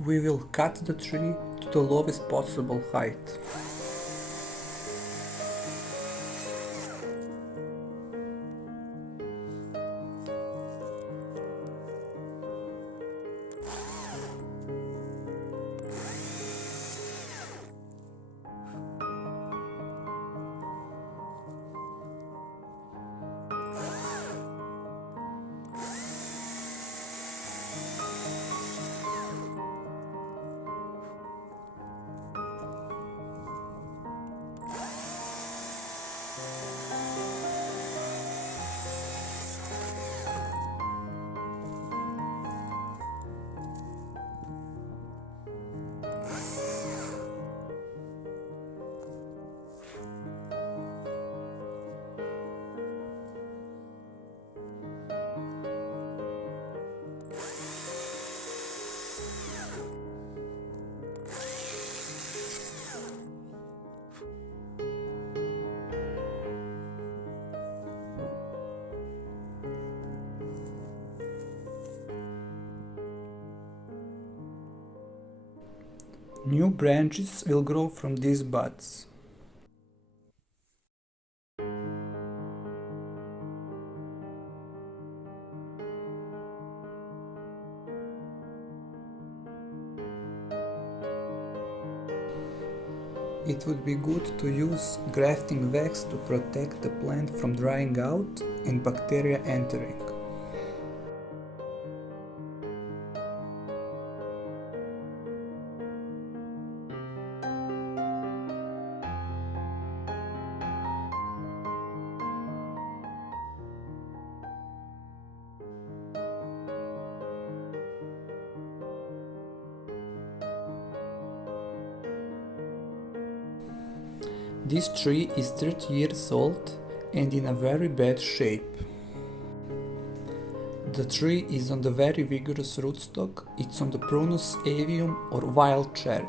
We will cut the tree to the lowest possible height. New branches will grow from these buds. It would be good to use grafting wax to protect the plant from drying out and bacteria entering. This tree is 30 years old and in a very bad shape. The tree is on the very vigorous rootstock, it's on the Prunus avium or wild cherry.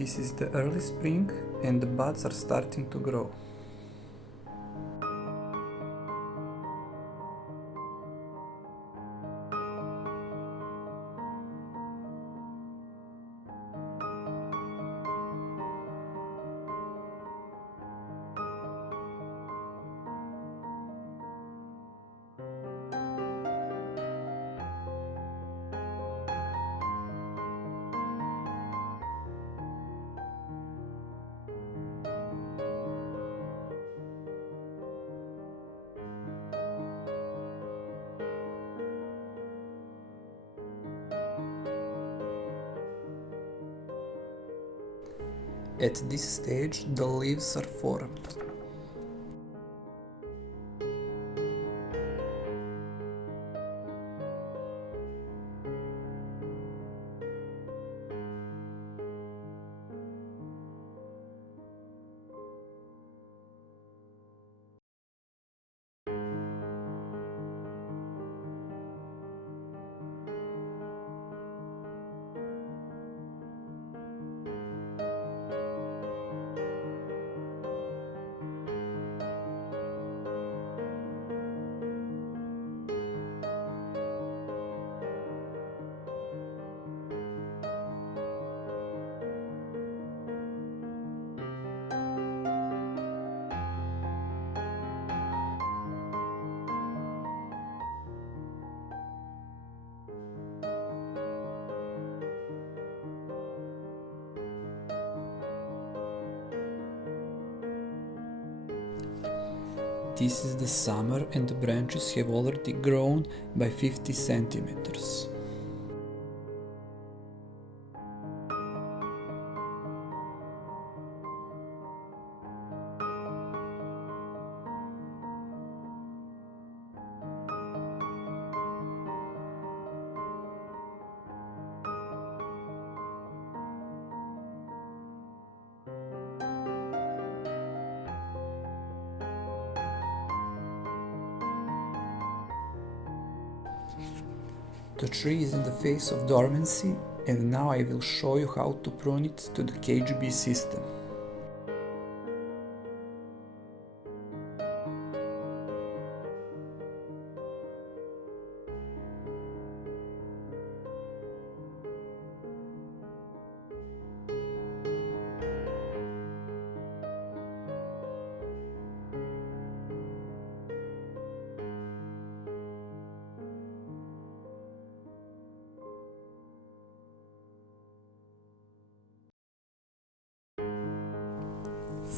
This is the early spring and the buds are starting to grow. At this stage, the leaves are formed. this is the summer and the branches have already grown by 50 centimeters. The tree is in the phase of dormancy, and now I will show you how to prune it to the KGB system.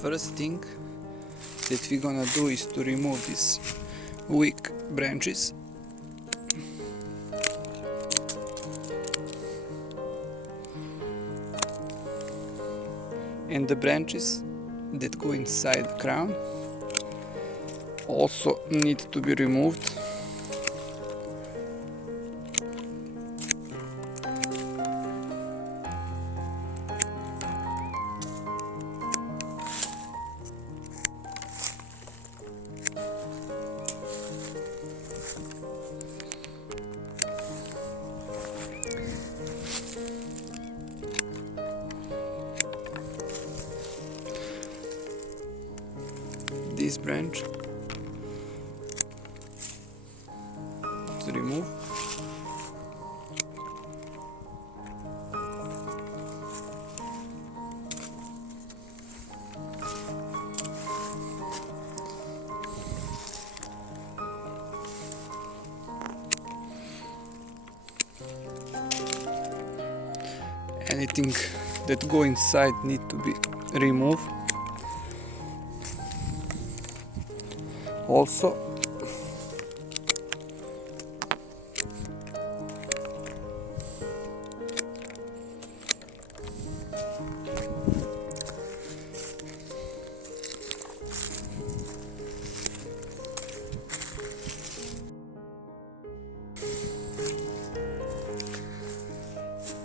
First thing that we're gonna do is to remove these weak branches. And the branches that go inside the crown also need to be removed. This branch to remove. Anything that go inside need to be removed. Also,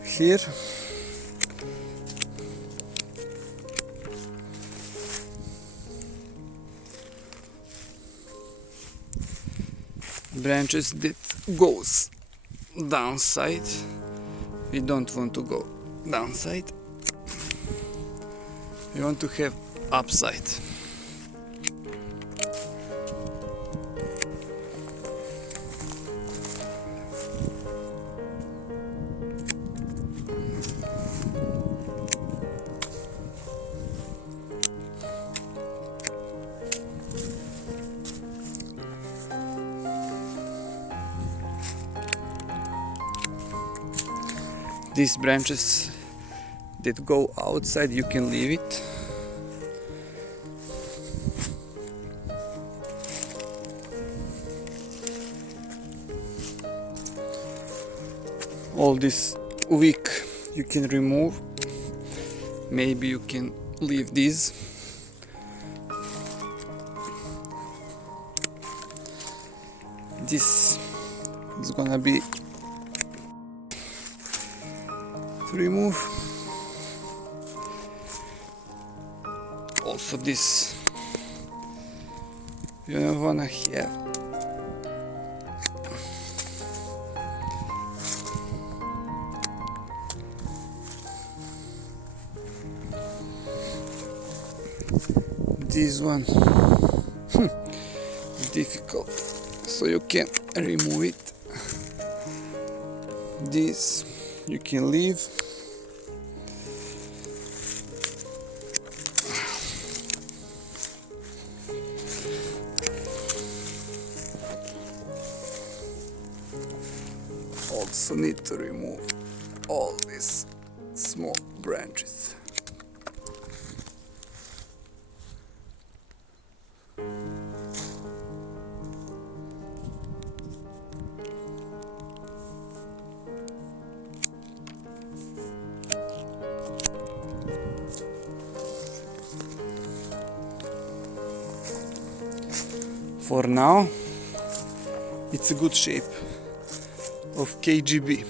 here branches that goes downside, we don't want to go downside, we want to have upside. These branches that go outside, you can leave it. All this weak you can remove. Maybe you can leave these. This is gonna be to remove. Also this you don't wanna have. This one is difficult, so you can remove it. This you can leave. Also need to remove all these small branches. For now, it's a good shape of KGB.